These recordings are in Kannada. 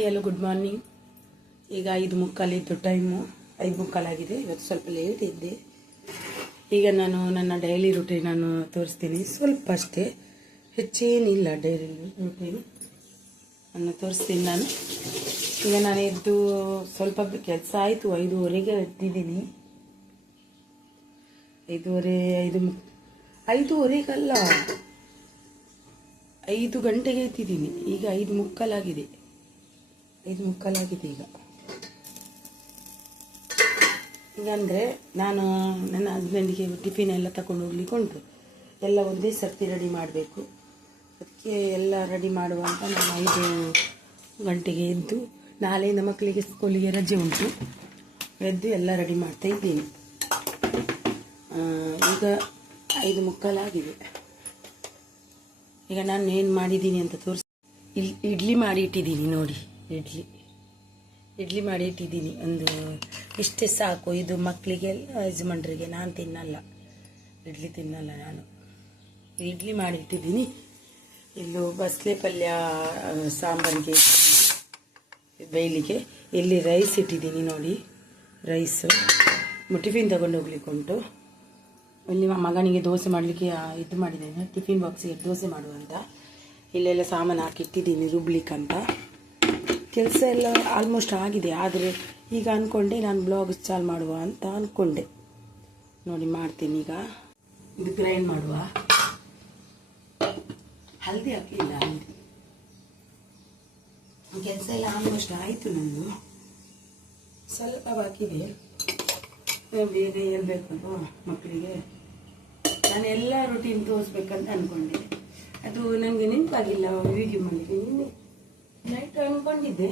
ಹಾಯ್ ಹಲೋ ಗುಡ್ ಮಾರ್ನಿಂಗ್ ಈಗ ಐದು ಮುಕ್ಕಾಲಿದ್ದು ಟೈಮು ಐದು ಮುಕ್ಕಾಲಾಗಿದೆ ಇವತ್ತು ಸ್ವಲ್ಪ ಲೇಟ್ ಇದ್ದೆ. ಈಗ ನಾನು ನನ್ನ ಡೈಲಿ ರುಟೀನನ್ನು ತೋರಿಸ್ತೀನಿ. ಸ್ವಲ್ಪ ಅಷ್ಟೇ. ಹೆಚ್ಚೇನಿಲ್ಲ ಡೈಲಿ ರುಟೀನ್ ನಾನು ತೋರಿಸ್ತೀನಿ ನಾನು. ಈಗ ನಾನು ಎದ್ದು ಸ್ವಲ್ಪ ಕೆಲಸ ಆಯಿತು. ಐದೂವರೆಗೆ ಎದ್ದಿದ್ದೀನಿ. ಐದೂವರೆ, ಐದು ಮು- ಐದೂವರೆಗಲ್ಲ. ಐದು ಗಂಟೆಗೆ ಎತ್ತಿದ್ದೀನಿ ಈಗ ಐದು ಮುಕ್ಕಾಲಾಗಿದೆ ಐದು ಮುಕ್ಕಲಾಗಿದೆ ಈಗ. ಈಗ ನಾನು ನನ್ನ ಹಸ್ಬೆಂಡಿಗೆ ಟಿಫಿನ್ ಎಲ್ಲ ತಗೊಂಡು ಹೋಗ್ಲಿಕ್ಕೆ ಉಂಟು. ಎಲ್ಲ ಒಂದೇ ಸರ್ತಿ ರೆಡಿ ಮಾಡಬೇಕು. ಅದಕ್ಕೆ ಎಲ್ಲ ರೆಡಿ ಮಾಡುವಾಗ ನಾನು ಐದು ಗಂಟೆಗೆ ಎದ್ದು ನಾಳೆಯಿಂದ ಮಕ್ಕಳಿಗೆ ಸ್ಕೂಲಿಗೆ ರಜೆ ಉಂಟು. ಎದ್ದು ಎಲ್ಲ ರೆಡಿ ಮಾಡ್ತಾ ಇದ್ದೀನಿ. ಈಗ ಐದು ಮುಕ್ಕಲಾಗಿದೆ. ಈಗ ನಾನು ಏನು ಮಾಡಿದ್ದೀನಿ ಅಂತ ತೋರಿಸಿ ಇಡ್ಲಿ ಮಾಡಿ ಇಟ್ಟಿದ್ದೀನಿ ನೋಡಿ. ಇಡ್ಲಿ. ಇಡ್ಲಿ ಮಾಡಿ ಇಟ್ಟಿದ್ದೀನಿ. ಒಂದು ಇಷ್ಟೇ ಸಾಕು. ಇದು ಮಕ್ಕಳಿಗೆ ಯಜಮಾನ್ರಿಗೆ ನಾನು ತಿನ್ನಲ್ಲ. ಇಡ್ಲಿ ತಿನ್ನಲ್ಲ ನಾನು. ಇಡ್ಲಿ ಮಾಡಿ ಇಟ್ಟಿದ್ದೀನಿ. ಇಲ್ಲೂ ಬಸಳೆ ಪಲ್ಯ ಸಾಂಬಾರಿಗೆ. ಬೇಯಲಿಕ್ಕೆ. ಇಲ್ಲಿ ರೈಸ್ ಇಟ್ಟಿದ್ದೀನಿ ನೋಡಿ. ರೈಸು. ಟಿಫಿನ್ ತಗೊಂಡು ಹೋಗ್ಲಿಕ್ಕೆ ಉಂಟು. ಇಲ್ಲಿ ಮಗನಿಗೆ ದೋಸೆ ಮಾಡಲಿಕ್ಕೆ ಇದು ಮಾಡಿದ್ದೇನೆ. ಟಿಫಿನ್ ಬಾಕ್ಸಿಗೆ ದೋಸೆ ಮಾಡುವಂತ ಇಲ್ಲೆಲ್ಲ ಸಾಮಾನು ಹಾಕಿ ಇಟ್ಟಿದ್ದೀನಿ, ರುಬ್ಲಿಕ್ಕಂತ. ಕೆಲಸ ಎಲ್ಲ ಆಲ್ಮೋಸ್ಟ್ ಆಗಿದೆ, ಆದರೆ ಈಗ ಅಂದ್ಕೊಂಡೆ ನಾನು ಬ್ಲಾಗ್ ಚಾಲ್ ಮಾಡುವ ಅಂತ ಅಂದ್ಕೊಂಡೆ ನೋಡಿ ಮಾಡ್ತೀನಿ ಈಗ. ಇದು ಗ್ರೈಂಡ್ ಮಾಡುವ. ಹಲ್ದಿ ಹಾಕಲಿಲ್ಲ ಹಲ್ದಿ. ಕೆಲಸ ಎಲ್ಲ ಆಲ್ಮೋಸ್ಟ್ ಆಯಿತು ನಾನು ಸ್ವಲ್ಪ ಬಾಕಿದೆ ಬೇರೆ ಹೇಳ್ಬೇಕಲ್ವ ಮಕ್ಕಳಿಗೆ. ನಾನು ಎಲ್ಲ ರುಟೀನ್ ತೋರಿಸ್ಬೇಕಂತ ಅಂದ್ಕೊಂಡೆ ಅದು ನನಗೆ ನೆನಪಾಗಿಲ್ಲ ವಿಡಿಯೋ ಮಾಡಲಿಕ್ಕೆ ನಿನ್ನೆ ನೈಟ್ ಅನ್ಕೊಂಡಿದ್ದೆ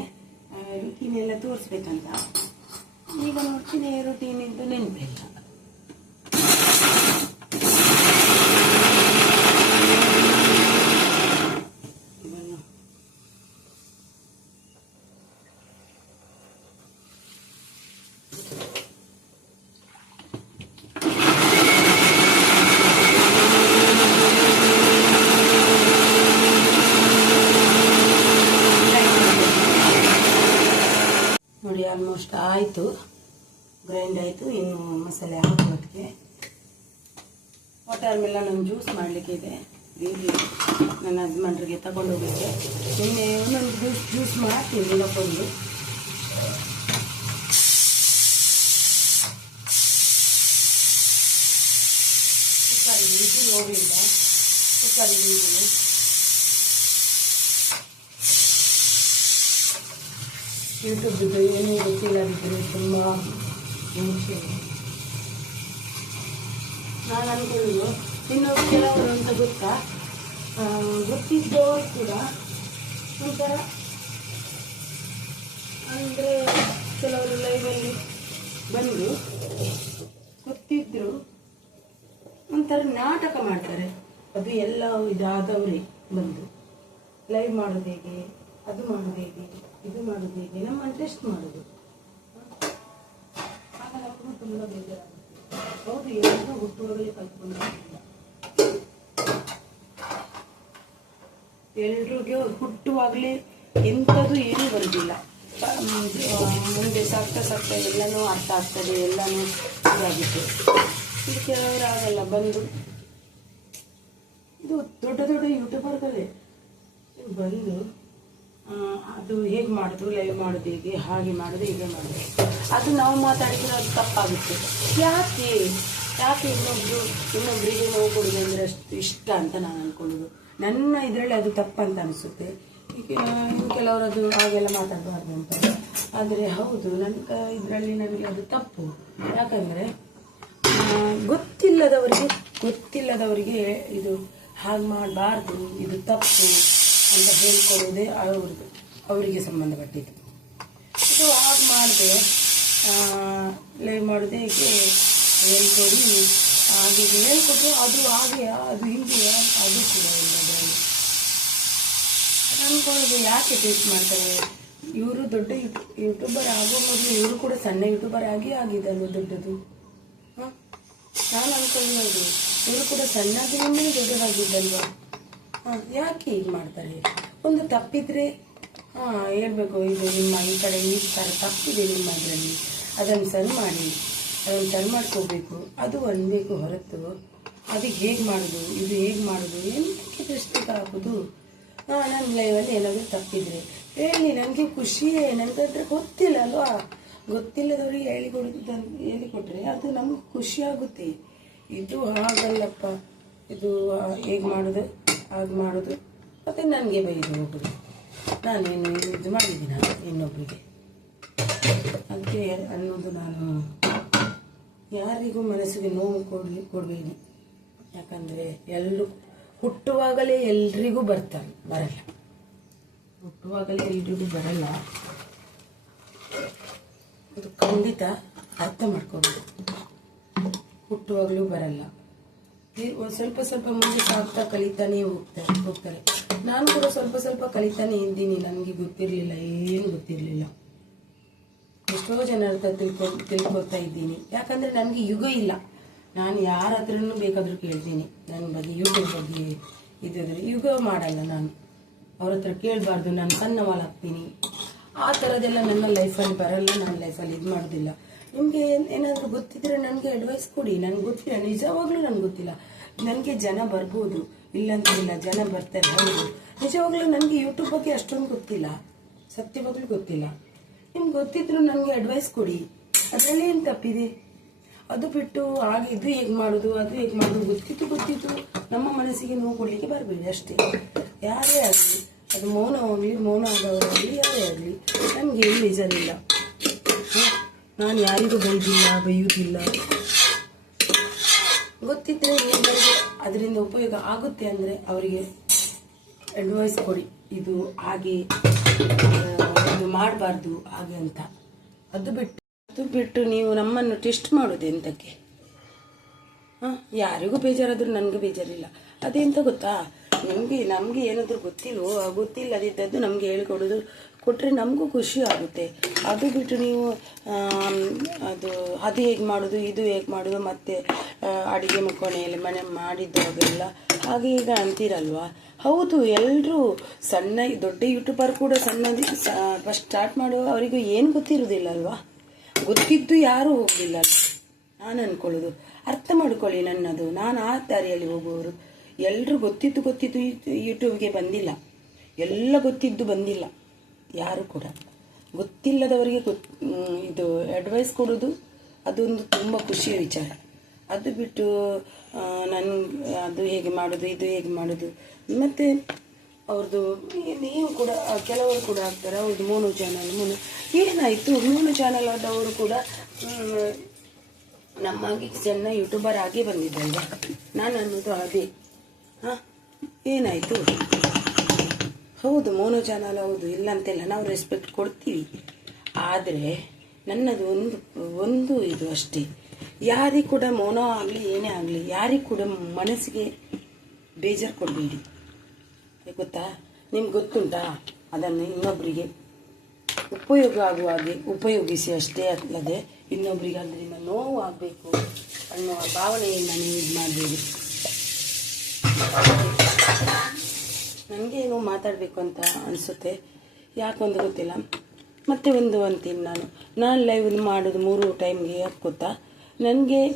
ರುಟೀನ್ ಎಲ್ಲ ತೋರಿಸ್ಬೇಕಂತ. ಈಗ ನೋಡ್ತೀನಿ ರುಟೀನ್ ಇದ್ದು ನೆನಪಿಲ್ಲ ಇವನ್ನು ನೋಡಿ ಆಲ್ಮೋಸ್ಟ್ ಆಯಿತು. ಗ್ರೈಂಡ್ ಆಯಿತು. ಇನ್ನು ಮಸಾಲೆ ಹಾಕೋದಕ್ಕೆ ವಾಟರ್ ನಾನು ಜ್ಯೂಸ್ ಮಾಡಲಿಕ್ಕೆ ಇದೆ. ಇಲ್ಲಿ ನನ್ನ ಹಸ್ಬೆಂಡ್ರಿಗೆ ತಗೊಂಡು ಹೋಗಿದ್ದೆ ನಿನ್ನೆ ಒಂದೊಂದು ಜ್ಯೂಸ್ ಜ್ಯೂಸ್ ಮಾಡ್ತೀನಿ ದಿನಕ್ಕೊಂದು ಕುಕ್ಕರ್ ಇದು ಹೋಗಿಲ್ಲ ಕುಕ್ಕರ್ ಇದು ಯೂಟ್ಯೂಬ್ದು ಏನೂ ಗೊತ್ತಿಲ್ಲದಿದ್ದರೆ ತುಂಬ ಹಿಂಸೆ ನಾನು ಅಂದ್ಕೊಳ್ಳೋದು ಇನ್ನೊಬ್ಬರು ಕೆಲವರು ಅಂತ ಗೊತ್ತಾ? ಗೊತ್ತಿದ್ದವರು ಕೂಡ ಒಂಥರ ಅಂದರೆ ಕೆಲವರು ಲೈವಲ್ಲಿ ಬಂದು ಗೊತ್ತಿದ್ದರು ಒಂಥರ ನಾಟಕ ಮಾಡ್ತಾರೆ. ಅದು ಎಲ್ಲ ಇದಾದವರೇ ಬಂದು. ಲೈವ್ ಮಾಡೋದು ಹೇಗೆ, ಅದು ಮಾಡೋದು ಹೇಗೆ? ಇದು ಮಾಡೋದು ಹೇಗೆ ಟೆಸ್ಟ್ ಮಾಡೋದು. ಆಗ ನಮಗೂ ತುಂಬ ಬೇಜಾರಾಗುತ್ತೆ. ಹೌದು ಎಲ್ಲರೂ ಹುಟ್ಟುವಾಗಲೇ ಕಲ್ತ್ಕೊಂಡು ಎಲ್ರಿಗೂ ಹುಟ್ಟುವಾಗಲೇ ಎಂಥದ್ದು ಏನೂ ಆ, ಮುಂದೆ ಸಾಕ್ತಾ ಸಾಕ್ತಾ ಎಲ್ಲನೂ ಅರ್ಥ ಆಗ್ತದೆ ಎಲ್ಲನೂ ಇದಾಗಿತ್ತು. ಇದು ಕೆಲವರು ಆಗಲ್ಲ ಬಂದು. ಇದು ದೊಡ್ಡ ದೊಡ್ಡ ಯೂಟ್ಯೂಬರ್ಗಳೇ ಬಂದು ಅದು ಹೇಗೆ ಮಾಡೋದು ಲೈವ್ ಮಾಡೋದು ಹೇಗೆ, ಹಾಗೆ ಮಾಡೋದು, ಹೀಗೆ ಮಾಡೋದು. ಅದು ನಾವು ಮಾತಾಡಿದ್ರೆ ಅದು ತಪ್ಪಾಗುತ್ತೆ. ಯಾಕೆ? ಯಾಕೆ ಇನ್ನೊಬ್ರು ಇನ್ನೊಬ್ಬರಿಗೆ ನೋವು ಕೊಡೋದು ಅಂದರೆ ಅಷ್ಟು ಇಷ್ಟ ಅಂತ ನಾನು ಅಂದ್ಕೊಳ್ಳೋದು ನನ್ನ ಇದರಲ್ಲಿ ಅದು ತಪ್ಪಂತ ಅನಿಸುತ್ತೆ. ಈಗ ಕೆಲವರು ಅದು ಹಾಗೆಲ್ಲ ಮಾತಾಡಬಾರ್ದು ಅಂತ. ಆದರೆ ಹೌದು ನನ್ನ ಇದರಲ್ಲಿ ನನಗೆ ಅದು ತಪ್ಪು. ಯಾಕಂದರೆ ಗೊತ್ತಿಲ್ಲದವರಿಗೆ ಗೊತ್ತಿಲ್ಲದವರಿಗೆ ಇದು ಹಾಗೆ ಮಾಡಬಾರ್ದು, ಇದು ತಪ್ಪು. ಅಂತ ಹೇಳಿಕೊಡುವುದೇ ಅವ್ರದ್ದು ಅವರಿಗೆ ಸಂಬಂಧಪಟ್ಟಿದ್ದು. ಇದು ಹಾಗೆ ಮಾಡಿದೆ ಲೈವ್ ಮಾಡಿದೆ ಹೀಗೆ ಹೇಳ್ಕೊಡಿ, ಹಾಗೆ ಹೇಳ್ಕೊಟ್ರು ಅದು ಹಾಗೆ, ಅದು ಹೀಗೆ ಅದು ಕೂಡ ಇಲ್ಲ ಅದರಲ್ಲಿ. ಅನ್ಕೊಳ್ಳೋದು ಯಾಕೆ ಟೇಸ್ಟ್ ಮಾಡ್ತಾರೆ? ಇವರು ದೊಡ್ಡ ಯೂಟ್ಯೂಬರ್ ಆಗೋ ಮೊದಲು ಇವರು ಕೂಡ ಸಣ್ಣ ಯೂಟ್ಯೂಬರ್ ಆಗಿ ಆಗಿದ್ದಲ್ವ ದೊಡ್ಡದು? ಹಾಂ? ನಾನು ಅನ್ಕೊಳ್ಳೋದು ಇವರು ಕೂಡ ಸಣ್ಣದಿನಿಂದಲೇ ದೊಡ್ಡದಾಗಿದ್ದಲ್ವ? ಯಾಕೆ ಹೀಗೆ ಮಾಡ್ತಾರೆ? ಒಂದು ತಪ್ಪಿದ್ರೆ ಹೇಳ್ಬೇಕು, ಇದು ನಿಮ್ಮ ಈ ಕಡೆ ಈ ಥರ ತಪ್ಪಿದೆ ನಿಮ್ಮ ಅದರಲ್ಲಿ ಅದನ್ನು ಸರಿ ಮಾಡಿ, ಅದನ್ನು ಸರಿ ಮಾಡ್ಕೋಬೇಕು. ಅದು ಅನ್ಬೇಕು ಹೊರತು ಅದಕ್ಕೆ ಹೇಗೆ ಮಾಡೋದು, ಇದು ಹೇಗೆ ಮಾಡೋದು, ಎಂತಕ್ಕೆ ದೃಷ್ಟಿ ಹಾಕೋದು ಹಾಂ, ನನ್ನ ಲೈವಲ್ಲಿ ಏನಾದರೂ ತಪ್ಪಿದ್ರೆ. ಹೇಳಿ, ನನಗೆ ಖುಷಿಯೇ ನನಗೆ ಅದ್ರ ಗೊತ್ತಿಲ್ಲ ಅಲ್ವಾ? ಗೊತ್ತಿಲ್ಲದವ್ರಿಗೆ ಹೇಳಿಕೊಡೋದು ಹೇಳಿಕೊಟ್ರೆ ಅದು ನಮ್ಗೆ ಖುಷಿ ಆಗುತ್ತೆ. ಇದು ಹಾಗಲ್ಲಪ್ಪ. ಇದು ಹೇಗೆ ಮಾಡೋದು? ಹಾಗೆ ಮಾಡೋದು. ಮತ್ತು ನನಗೆ ಬೈದು ಹೋಗೋದು. ನಾನೇನು ಇದು ಮಾಡಿದ್ದೀನ? ಇನ್ನೊಬ್ಬರಿಗೆ ಅದಕ್ಕೆ ಅನ್ನೋದು ನಾನು ಯಾರಿಗೂ ಮನಸ್ಸಿಗೆ ನೋವು ಕೊಡಲಿ ಕೊಡಬೇಡಿ. ಯಾಕಂದರೆ ಎಲ್ಲರೂ ಹುಟ್ಟುವಾಗಲೇ ಎಲ್ರಿಗೂ ಬರ್ತಾರೆ, ಬರಲ್ಲ. ಹುಟ್ಟುವಾಗಲೇ ಎಲ್ರಿಗೂ ಬರಲ್ಲ. ಅದು ಖಂಡಿತ ಅರ್ಥ ಮಾಡ್ಕೋಬೇಕು. ಹುಟ್ಟುವಾಗಲೂ ಬರಲ್ಲ. ಸ್ವಲ್ಪ ಸ್ವಲ್ಪ ಮುಂದೆ ಸಾಕ್ತಾ ಕಲಿತಾನೆ ಹೋಗ್ತಾರೆ ಹೋಗ್ತಾರೆ. ನಾನು ಕೂಡ ಸ್ವಲ್ಪ ಸ್ವಲ್ಪ ಕಲಿತಾನೆ ಇದ್ದೀನಿ. ನನಗೆ ಗೊತ್ತಿರಲಿಲ್ಲ, ಏನು ಗೊತ್ತಿರಲಿಲ್ಲ. ಎಷ್ಟೋ ಜನ ಅರ್ಥ ತಿಳ್ಕೊ ತಿಳ್ಕೊತಾ ಇದ್ದೀನಿ. ಯಾಕಂದ್ರೆ ನನಗೆ ಯುಗ ಇಲ್ಲ. ನಾನು ಯಾರ ಹತ್ರನೂ ಬೇಕಾದರೂ ಕೇಳ್ತೀನಿ. ನನ್ನ ಬಗ್ಗೆ, ಯುಗದ ಬಗ್ಗೆ ಇದಿದ್ರೆ ಯುಗ ಮಾಡಲ್ಲ ನಾನು. ಅವ್ರ ಹತ್ರ ಕೇಳಬಾರ್ದು. ನಾನು ಸಣ್ಣವಾಲಾಗ್ತೀನಿ ಆ ಥರದ್ದೆಲ್ಲ ನನ್ನ ಲೈಫಲ್ಲಿ ಬರಲ್ಲ. ನನ್ನ ಲೈಫಲ್ಲಿ ಇದು ಮಾಡೋದಿಲ್ಲ. ನಿಮಗೆ ಏನಾದರೂ ಗೊತ್ತಿದ್ರೆ ನನಗೆ ಅಡ್ವೈಸ್ ಕೊಡಿ. ನನಗೆ ಗೊತ್ತಿಲ್ಲ. ನಿಜವಾಗ್ಲೂ ನನಗೆ ಗೊತ್ತಿಲ್ಲ. ನನಗೆ ಜನ ಬರ್ಬೋದು. ಇಲ್ಲಂತಿಲ್ಲ, ಜನ ಬರ್ತಾರೆ. ಹೌದು. ನಿಜವಾಗ್ಲೂ ನನಗೆ ಯೂಟ್ಯೂಬ್ ಬಗ್ಗೆ ಅಷ್ಟೊಂದು ಗೊತ್ತಿಲ್ಲ. ಸತ್ಯವಾಗ್ಲೂ ಗೊತ್ತಿಲ್ಲ. ನಿಮ್ಗೆ ಗೊತ್ತಿದ್ರು ನನಗೆ ಅಡ್ವೈಸ್ ಕೊಡಿ. ಅದರಲ್ಲಿ ಏನು ತಪ್ಪಿದೆ? ಅದು ಬಿಟ್ಟು ಆಗ ಇದು ಹೇಗೆ ಮಾಡೋದು, ಅದು ಹೇಗೆ ಮಾಡೋದು ಗೊತ್ತಿತ್ತು ಗೊತ್ತಿತ್ತು ನಮ್ಮ ಮನಸ್ಸಿಗೆ ನೋವು ಕೊಡಲಿಕ್ಕೆ ಬರಬೇಡಿ ಅಷ್ಟೇ. ಯಾರೇ ಆಗಲಿ, ಅದು ಮೌನವಾಗಲಿ ಮೌನ ಆಗೋರಾಗಲಿ ಯಾರೇ ಆಗಲಿ, ನನಗೆ ಏನು ಬೇಜಾರಿಲ್ಲ ನಾನು ಯಾರಿಗೂ ಬೈದಿಲ್ಲ, ಬೈಯುವುದಿಲ್ಲ. ಗೊತ್ತಿದ್ದರೆ ಎಲ್ಲರಿಗೂ ಅದರಿಂದ ಉಪಯೋಗ ಆಗುತ್ತೆ ಅಂದರೆ ಅವರಿಗೆ ಅಡ್ವೈಸ್ ಕೊಡಿ. ಇದು ಹಾಗೆ ಇದು ಮಾಡಬಾರ್ದು, ಹಾಗೆ ಅಂತ. ಅದು ಬಿಟ್ಟು ಅದು ಬಿಟ್ಟು ನೀವು ನಮ್ಮನ್ನು ಟೆಸ್ಟ್ ಮಾಡೋದು ಎಂತಕ್ಕೆ? ಹಾಂ, ಯಾರಿಗೂ ಬೇಜಾರಾದರೂ ನನಗೆ ಬೇಜಾರಿಲ್ಲ. ಅದೆಂತ ಗೊತ್ತಾ? ನಿಮಗೆ, ನಮಗೆ ಏನಾದರೂ ಗೊತ್ತಿಲ್ವೋ, ಗೊತ್ತಿಲ್ಲದಿದ್ದದ್ದು ನಮಗೆ ಹೇಳಿಕೊಡೋದು ಕೊಟ್ಟರೆ ನಮಗೂ ಖುಷಿ ಆಗುತ್ತೆ. ಅದು ಬಿಟ್ಟು ನೀವು ಅದು ಅದು ಹೇಗೆ ಮಾಡೋದು, ಇದು ಹೇಗೆ ಮಾಡೋದು, ಮತ್ತು ಅಡುಗೆ ಮುಖಣೆಯಲ್ಲಿ ಮನೆ ಮಾಡಿದ್ದಾಗೆಲ್ಲ ಹಾಗೆ ಈಗ ಅಂತೀರಲ್ವಾ? ಹೌದು ಎಲ್ಲರೂ ಸಣ್ಣ, ದೊಡ್ಡ ಯೂಟ್ಯೂಬರ್ ಕೂಡ ಸಣ್ಣದಿ ಫಸ್ಟ್ ಸ್ಟಾರ್ಟ್ ಮಾಡುವ ಅವರಿಗೂ ಏನು ಗೊತ್ತಿರೋದಿಲ್ಲ ಅಲ್ವಾ ಗೊತ್ತಿದ್ದು ಯಾರೂ ಹೋಗಲಿಲ್ಲ ನಾನು ಅಂದ್ಕೊಳ್ಳೋದು ಅರ್ಥ ಮಾಡ್ಕೊಳ್ಳಿ ನನ್ನದು. ನಾನು ಆ ದಾರಿಯಲ್ಲಿ ಹೋಗುವವರು. ಎಲ್ಲರೂ ಗೊತ್ತಿದ್ದು ಗೊತ್ತಿದ್ದು ಯೂಟ್ಯೂಬ್ಗೆ ಬಂದಿಲ್ಲ. ಎಲ್ಲ ಗೊತ್ತಿದ್ದು ಬಂದಿಲ್ಲ. ಯಾರು ಕೂಡ. ಗೊತ್ತಿಲ್ಲದವರಿಗೆ ಗೊತ್ ಇದು ಅಡ್ವೈಸ್ ಕೊಡೋದು, ಅದೊಂದು ತುಂಬ ಖುಷಿಯ ವಿಚಾರ. ಅದು ಬಿಟ್ಟು ನಾನು, ಅದು ಹೇಗೆ ಮಾಡೋದು, ಇದು ಹೇಗೆ ಮಾಡೋದು. ಮತ್ತು ಅವ್ರದ್ದು ನೀವು ಕೂಡ ಕೆಲವರು ಕೂಡ ಆಗ್ತಾರೆ. ಅವ್ರದ್ದು ಮೂನು ಚಾನಲ್ ಮೂನು ಏನಾಯಿತು? ಮೂನು ಚಾನಲ್ ಆದವರು ಕೂಡ ನಮ್ಮಾಗಿ ಚೆನ್ನ ಯೂಟ್ಯೂಬರ್ ಆಗೇ ಬಂದಿದ್ದಲ್ವ ನಾನು ಅನ್ನೋದು ಅದೇ ಹಾಂ? ಏನಾಯಿತು? ಹೌದು ಮೋನೋ ಚಾನಲ್ ಹೌದು ಇಲ್ಲ ಅಂತೆಲ್ಲ ನಾವು ರೆಸ್ಪೆಕ್ಟ್ ಕೊಡ್ತೀವಿ. ಆದರೆ ನನ್ನದು ಒಂದು ಒಂದು ಇದು ಅಷ್ಟೇ. ಯಾರಿಗೆ ಕೂಡ ಮೋನೋ ಆಗಲಿ, ಏನೇ ಆಗಲಿ, ಯಾರಿಗೆ ಕೂಡ ಮನಸ್ಸಿಗೆ ಬೇಜಾರು ಕೊಡಬೇಡಿ. ಗೊತ್ತಾ? ನಿಮ್ಗೆ ಗೊತ್ತುಂಟಾ? ಅದನ್ನು ಇನ್ನೊಬ್ಬರಿಗೆ ಉಪಯೋಗ ಆಗುವ ಹಾಗೆ ಉಪಯೋಗಿಸಿ ಅಷ್ಟೇ ಅಲ್ಲದೆ ಇನ್ನೊಬ್ಬರಿಗೆ ಅದರಿಂದ ನೋವು ಆಗಬೇಕು ಅನ್ನೋ ಭಾವನೆಯನ್ನು ನೀವು ಇದು ಮಾಡಬೇಡಿ. ನನಗೇನು ಮಾತಾಡಬೇಕು ಅಂತ ಅನಿಸುತ್ತೆ? ಯಾಕೊಂದು ಗೊತ್ತಿಲ್ಲ. ಮತ್ತೆ ಒಂದು ಅಂತೀನಿ ನಾನು. ನಾನು ಲೈವ್ ಮಾಡೋದು ಮೂರು ಟೈಮ್ಗೆ ಯಾಕೆ ಗೊತ್ತಾ? ನನಗೆ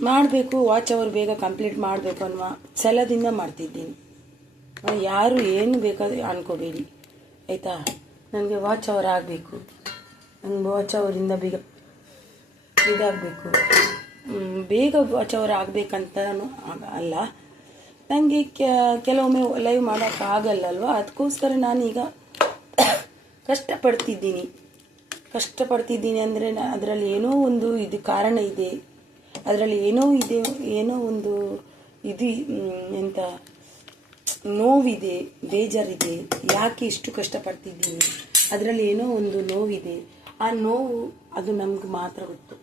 ಮಾಡಬೇಕು ವಾಚ್ ಅವರ್ ಬೇಗ ಕಂಪ್ಲೀಟ್ ಮಾಡಬೇಕು ಅನ್ನುವ ಛಲದಿಂದ ಮಾಡ್ತಿದ್ದೀನಿ. ಯಾರು ಏನು ಬೇಕಾದ್ರೆ ಅನ್ಕೋಬೇಡಿ. ಆಯಿತಾ? ನನಗೆ ವಾಚ್ ಅವರ್ ಆಗಬೇಕು. ನನಗೆ ವಾಚ್ ಅವರಿಂದ ಬೇಗ ಇದಾಗಬೇಕು. ಬೇಗ ವಾಚ್ ಅವರ್ ಆಗಬೇಕಂತ ಅಲ್ಲ. ನನಗೆ ಕೆಲವೊಮ್ಮೆ ಲೈವ್ ಮಾಡೋಕೆ ಆಗಲ್ಲ ಅಲ್ವಾ ಅದಕ್ಕೋಸ್ಕರ ನಾನೀಗ ಕಷ್ಟಪಡ್ತಿದ್ದೀನಿ. ಕಷ್ಟಪಡ್ತಿದ್ದೀನಿ ಅಂದರೆ ಅದರಲ್ಲಿ ಏನೋ ಒಂದು ಇದು ಕಾರಣ ಇದೆ. ಅದರಲ್ಲಿ ಏನೋ ಇದೆ, ಏನೋ ಒಂದು ಇದು ಎಂತ, ನೋವಿದೆ, ಬೇಜಾರಿದೆ. ಯಾಕೆ ಇಷ್ಟು ಕಷ್ಟಪಡ್ತಿದ್ದೀನಿ? ಅದರಲ್ಲಿ ಏನೋ ಒಂದು ನೋವಿದೆ. ಆ ನೋವು, ಅದು ನಮ್ಗೆ ಮಾತ್ರ ಗೊತ್ತು.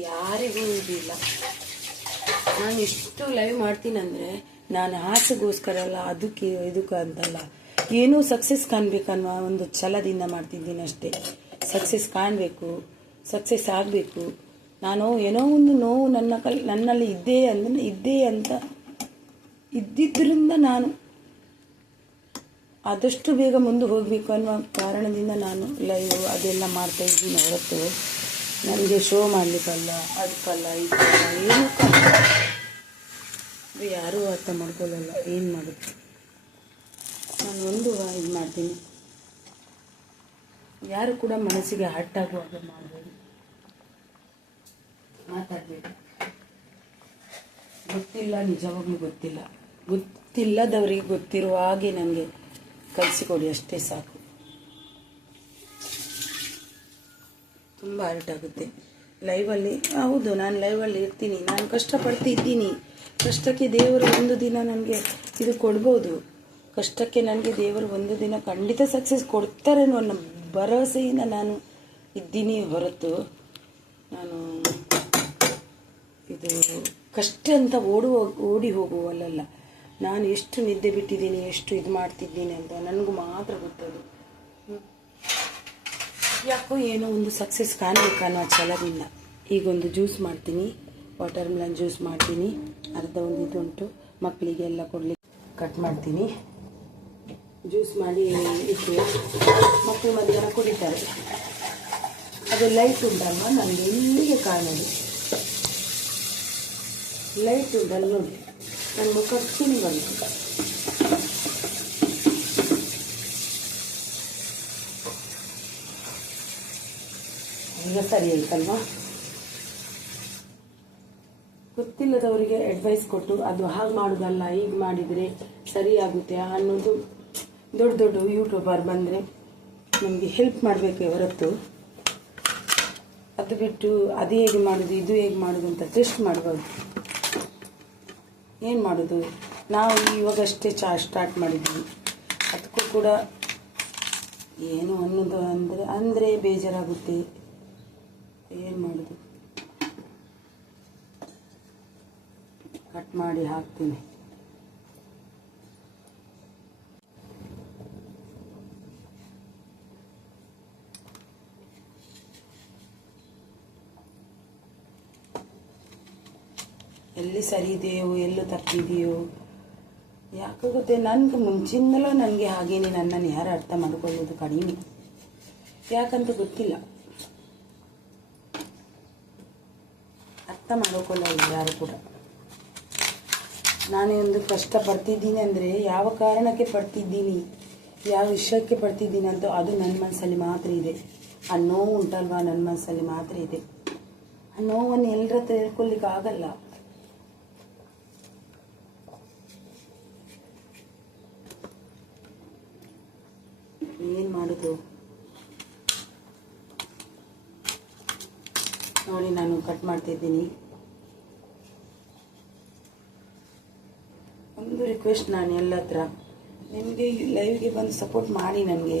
ಯಾರಿಗೂ ಇದಿಲ್ಲ. ನಾನು ಎಷ್ಟು ಲೈವ್ ಮಾಡ್ತೀನಂದ್ರೆ ನಾನು ಆಸೆಗೋಸ್ಕರ ಅಲ್ಲ, ಅದಕ್ಕೆ ಇದಕ್ಕೆ ಅಂತಲ್ಲ. ಏನೂ ಸಕ್ಸಸ್ ಕಾಣಬೇಕನ್ನೋ ಒಂದು ಛಲದಿಂದ ಮಾಡ್ತಿದ್ದೀನಿ ಅಷ್ಟೇ. ಸಕ್ಸಸ್ ಕಾಣಬೇಕು ಸಕ್ಸಸ್ ಆಗಬೇಕು. ನಾನು ಏನೋ ಒಂದು ನೋವು ನನ್ನ ಕಲ್ ನನ್ನಲ್ಲಿ ಇದ್ದೇ ಅಂದರೆ ಇದ್ದೇ ಅಂತ ಇದ್ದಿದ್ದರಿಂದ ನಾನು ಆದಷ್ಟು ಬೇಗ ಮುಂದೆ ಹೋಗಬೇಕು ಅನ್ನೋ ಕಾರಣದಿಂದ ನಾನು ಲೈವ್ ಅದೆಲ್ಲ ಮಾಡ್ತಾ ಇದ್ದೀನಿ ಹೊರತು. ನನಗೆ ಶೋ ಮಾಡಲಿಕ್ಕಲ್ಲ ಅದಕ್ಕಲ್ಲ ಇದಕ್ಕಲ್ಲ ಏನು ಯಾರೂ ಅರ್ಥ ಮಾಡ್ಕೊಳ್ಳಲ್ಲ ಏನು ಮಾಡುತ್ತೆ ನಾನು ಒಂದು ಇದು ಮಾಡ್ತೀನಿ. ಯಾರು ಕೂಡ ಮನಸ್ಸಿಗೆ ಹಟ್ಟಾಗುವಾಗ ಮಾಡಬೇಡಿ ಮಾತಾಡಬೇಡಿ. ಗೊತ್ತಿಲ್ಲ, ನಿಜವಾಗ್ಲೂ ಗೊತ್ತಿಲ್ಲ. ಗೊತ್ತಿಲ್ಲದವರಿಗೆ ಗೊತ್ತಿರುವ ಹಾಗೆ ನನಗೆ ಕಲಿಸಿಕೊಡಿ, ಅಷ್ಟೇ ಸಾಕು. ತುಂಬ ಹರ್ಟ್ ಆಗುತ್ತೆ. ಲೈವಲ್ಲಿ ಹೌದು, ನಾನು ಲೈವಲ್ಲಿ ಇರ್ತೀನಿ. ನಾನು ಕಷ್ಟಪಡ್ತಿದ್ದೀನಿ ಕಷ್ಟಕ್ಕೆ ದೇವರು ಒಂದು ದಿನ ನನಗೆ ಇದು ಕೊಡ್ಬೋದು. ಕಷ್ಟಕ್ಕೆ ನನಗೆ ದೇವರು ಒಂದು ದಿನ ಖಂಡಿತ ಸಕ್ಸಸ್ ಕೊಡ್ತಾರೆ ಅನ್ನೋ ಭರವಸೆಯಿಂದ ನಾನು ಇದ್ದೀನಿ ಹೊರತು. ನಾನು ಇದು ಕಷ್ಟ ಅಂತ ಓಡುವ ಓಡಿ ಹೋಗುವಲ್ಲ ನಾನು ಎಷ್ಟು ನಿದ್ದೆ ಬಿಟ್ಟಿದ್ದೀನಿ, ಎಷ್ಟು ಇದು ಮಾಡ್ತಿದ್ದೀನಿ ಅಂತ ನನಗೂ ಮಾತ್ರ ಗೊತ್ತದು. ಯಾಕೋ ಏನೋ ಒಂದು ಸಕ್ಸಸ್ ಕಾಣಬೇಕು ಅನ್ನೋ ಛಲದಿಂದ. ಈಗೊಂದು ಜ್ಯೂಸ್ ಮಾಡ್ತೀನಿ. ವಾಟರ್ ಮೆಲನ್ ಜ್ಯೂಸ್ ಮಾಡ್ತೀನಿ. ಅರ್ಧ ಒಂದು ಇದುಂಟು. ಮಕ್ಕಳಿಗೆಲ್ಲ ಕೊಡಲಿಕ್ಕೆ ಕಟ್ ಮಾಡ್ತೀನಿ. ಜ್ಯೂಸ್ ಮಾಡಿ ಇಟ್ಟು ಮಕ್ಕಳು ಮಧ್ಯಾಹ್ನ ಕುಡಿತಾರೆ. ಅದು ಲೈಟ್ ಉಂಟಲ್ವ? ನನಗೆ ಇಲ್ಲಿಗೆ ಕಾಣೋದು. ಲೈಟ್ ಉಂಟಲ್ಲ ನೋಡಿ. ನನ್ನ ಮುಖ ಬಂದು ಬಂತು ಈಗ ಸರಿ ಆಯ್ತಲ್ವಾ ಗೊತ್ತಿಲ್ಲದವರಿಗೆ ಅಡ್ವೈಸ್ ಕೊಟ್ಟು ಅದು ಹಾಗೆ ಮಾಡೋದಲ್ಲ, ಹೀಗೆ ಮಾಡಿದರೆ ಸರಿಯಾಗುತ್ತೆ ಅನ್ನೋದು ದೊಡ್ಡ ದೊಡ್ಡ ಯೂಟ್ಯೂಬರ್ ಬಂದರೆ ನಮಗೆ ಹೆಲ್ಪ್ ಮಾಡಬೇಕು ಹೊರತು ಅದು ಬಿಟ್ಟು ಅದು ಹೇಗೆ ಮಾಡೋದು, ಇದು ಹೇಗೆ ಮಾಡೋದು ಅಂತ ಟೆಸ್ಟ್ ಮಾಡ್ಬೋದು. ಏನು ಮಾಡೋದು? ನಾವು ಇವಾಗಷ್ಟೇ ಚಾ ಸ್ಟಾರ್ಟ್ ಮಾಡಿದ್ವಿ. ಅದಕ್ಕೂ ಕೂಡ ಏನು ಅನ್ನೋದು ಅಂದರೆ ಅಂದರೆ ಬೇಜಾರಾಗುತ್ತೆ. ಏನು ಮಾಡೋದು? ಕಟ್ ಮಾಡಿ ಹಾಕ್ತೀನಿ. ಎಲ್ಲಿ ಸರಿ ಇದೆಯೋ, ಎಲ್ಲೂ ತಪ್ಪಿದೆಯೋ? ಯಾಕೆ ಗೊತ್ತೇ, ನನಗೆ ಮುಂಚಿಂದಲೂ ನನಗೆ ಹಾಗೇನೆ ನನ್ನನ್ನು ಯಾರು ಅರ್ಥ ಮಾಡ್ಕೊಳ್ಳೋದು ಕಡಿಮೆ. ಯಾಕಂತ ಗೊತ್ತಿಲ್ಲ. ಅರ್ಥ ಮಾಡ್ಕೊಳ್ಳಲ್ಲ ಯಾರು ಕೂಡ. ನಾನೇ ಒಂದು ಕಷ್ಟ ಪಡ್ತಿದ್ದೀನಿ ಅಂದರೆ ಯಾವ ಕಾರಣಕ್ಕೆ ಪಡ್ತಿದ್ದೀನಿ, ಯಾವ ವಿಷಯಕ್ಕೆ ಪಡ್ತಿದ್ದೀನಿ ಅಂತ ಅದು ನನ್ನ ಮನಸ್ಸಲ್ಲಿ ಮಾತ್ರ ಇದೆ. ಆ ನೋವು ಉಂಟಲ್ವಾ ನನ್ನ ಮನಸ್ಸಲ್ಲಿ ಮಾತ್ರ ಇದೆ. ಆ ನೋವನ್ನು ಎಲ್ಲರ ಹತ್ರ ಹೇಳ್ಕೊಳ್ಲಿಕ್ಕೆ ಆಗಲ್ಲ. ಏನು ಮಾಡೋದು? ನೋಡಿ ನಾನು ಕಟ್ ಮಾಡ್ತಿದ್ದೀನಿ. ಒಂದು ರಿಕ್ವೆಸ್ಟ್ ನಾನು ಎಲ್ಲ ಹತ್ರ. ನಿಮಗೆ ಲೈವ್ಗೆ ಬಂದು ಸಪೋರ್ಟ್ ಮಾಡಿ ನನಗೆ.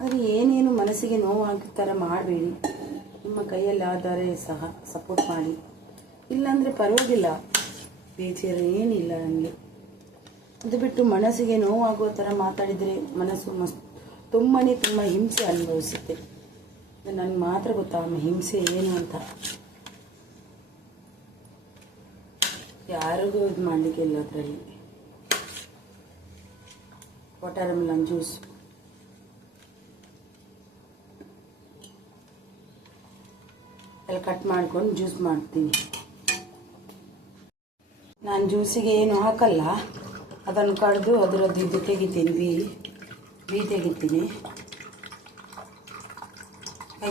ಅದು ಏನೇನು ಮನಸ್ಸಿಗೆ ನೋವಾಗೋ ಥರ ಮಾಡಬೇಡಿ. ನಿಮ್ಮ ಕೈಯಲ್ಲಿ ಆದರೆ ಸಹ ಸಪೋರ್ಟ್ ಮಾಡಿ. ಇಲ್ಲಾಂದರೆ ಪರವಾಗಿಲ್ಲ. ಬೇಜಾರು ಏನಿಲ್ಲ ನನಗೆ. ಅದು ಬಿಟ್ಟು ಮನಸ್ಸಿಗೆ ನೋವಾಗುವ ಥರ ಮಾತಾಡಿದರೆ ಮನಸ್ಸು ಮಸ್ ತುಂಬಾ ತುಂಬ ಹಿಂಸೆ ಅನುಭವಿಸುತ್ತೆ. ನನಗೆ ಮಾತ್ರ ಗೊತ್ತಾ ಹಿಂಸೆ ಏನು ಅಂತ. ಯಾರಿಗೂ ಇದು ಮಾಡಲಿಕ್ಕಿಲ್ಲ ಅದರಲ್ಲಿ. ವಾಟರ್ ಜ್ಯೂಸ್ ಎಲ್ಲ ಕಟ್ ಮಾಡ್ಕೊಂಡು ಜ್ಯೂಸ್ ಮಾಡ್ತೀನಿ. ನಾನು ಜ್ಯೂಸಿಗೆ ಏನು ಹಾಕಲ್ಲ. ಅದನ್ನು ಕಡ್ದು ಅದರದ್ದು ಇದು ತೆಗಿತೀನಿ, ಬಿ ಬಿ ತೆಗಿತೀನಿ.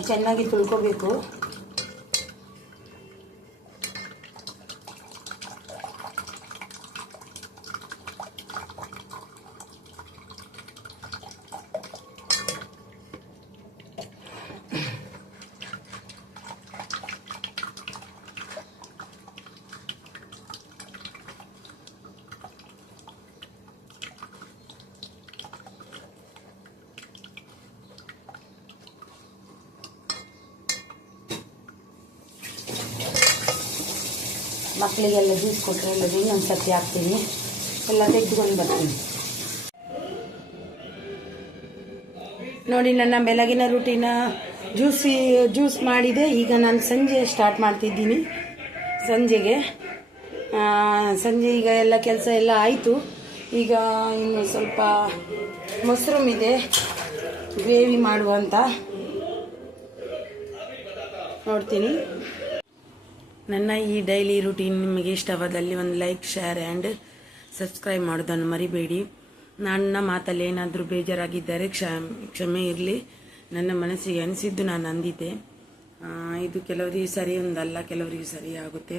ಚೆನ್ನಾಗಿ ತುಳ್ಕೋಬೇಕು. ಮಕ್ಕಳಿಗೆಲ್ಲ ಜ್ಯೂಸ್ ಕೊಟ್ಟರೆ ಎಲ್ಲ ಇನ್ನೊಂದು ಸರ್ತಿ ಹಾಕ್ತೀನಿ. ಎಲ್ಲ ತೆಗೆದುಕೊಂಡು ಬರ್ತೀನಿ. ನೋಡಿ, ನನ್ನ ಬೆಳಗಿನ ರುಟೀನ ಜ್ಯೂಸಿ ಜ್ಯೂಸ್ ಮಾಡಿದೆ. ಈಗ ನಾನು ಸಂಜೆ ಸ್ಟಾರ್ಟ್ ಮಾಡ್ತಿದ್ದೀನಿ. ಸಂಜೆಗೆ. ಸಂಜೆ ಈಗ ಎಲ್ಲ ಕೆಲಸ ಎಲ್ಲ ಆಯಿತು. ಈಗ ಇನ್ನು ಸ್ವಲ್ಪ ಮಶ್ರೂಮ್ ಇದೆ. ಗ್ರೇವಿ ಮಾಡುವಂತ ನೋಡ್ತೀನಿ. ನನ್ನ ಈ ಡೈಲಿ ರುಟೀನ್ ನಿಮಗೆ ಇಷ್ಟವಾದಲ್ಲಿ ಒಂದು ಲೈಕ್ ಶೇರ್ ಆ್ಯಂಡ್ ಸಬ್ಸ್ಕ್ರೈಬ್ ಮಾಡೋದನ್ನು ಮರಿಬೇಡಿ. ನನ್ನ ಮಾತಲ್ಲಿ ಏನಾದರೂ ಬೇಜಾರಾಗಿದ್ದರೆ ಕ್ಷಮ ಕ್ಷಮೆ ಇರಲಿ. ನನ್ನ ಮನಸ್ಸಿಗೆ ಅನಿಸಿದ್ದು ನಾನು ಅಂದಿದ್ದೆ ಇದು ಕೆಲವರಿಗೆ ಸರಿ ಒಂದಲ್ಲ, ಕೆಲವರಿಗೆ ಸರಿ ಆಗುತ್ತೆ.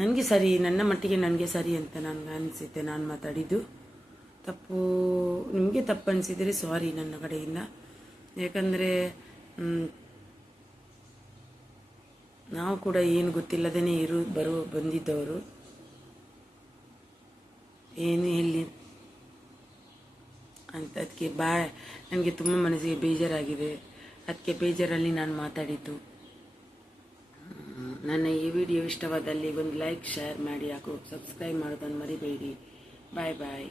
ನನಗೆ ಸರಿ, ನನ್ನ ಮಟ್ಟಿಗೆ ನನಗೆ ಸರಿ ಅಂತ ನನಗೆ ಅನಿಸುತ್ತೆ ನಾನು ಮಾತಾಡಿದ್ದು. ತಪ್ಪು, ನಿಮಗೆ ತಪ್ಪು ಅನಿಸಿದರೆ ಸಾರಿ ನನ್ನ ಕಡೆಯಿಂದ. ಯಾಕಂದರೆ ನಾವು ಕೂಡ ಏನು ಗೊತ್ತಿಲ್ಲದೇ ಇರು, ಬರು, ಬಂದಿದ್ದವರು. ಏನು ಇಲ್ಲಿ ಅಂತ ಅದಕ್ಕೆ ಬಾ, ನನಗೆ ತುಂಬ ಮನಸ್ಸಿಗೆ ಬೇಜಾರಾಗಿದೆ. ಅದಕ್ಕೆ ಬೇಜಾರಲ್ಲಿ ನಾನು ಮಾತಾಡಿದ್ದು. ನನ್ನ ಈ ವಿಡಿಯೋ ಇಷ್ಟವಾದಲ್ಲಿ ಒಂದು ಲೈಕ್ ಶೇರ್ ಮಾಡಿ, ಹಾಗೂ ಸಬ್ಸ್ಕ್ರೈಬ್ ಮಾಡೋದನ್ನು ಮರಿಬೇಡಿ. ಬಾಯ್ ಬಾಯ್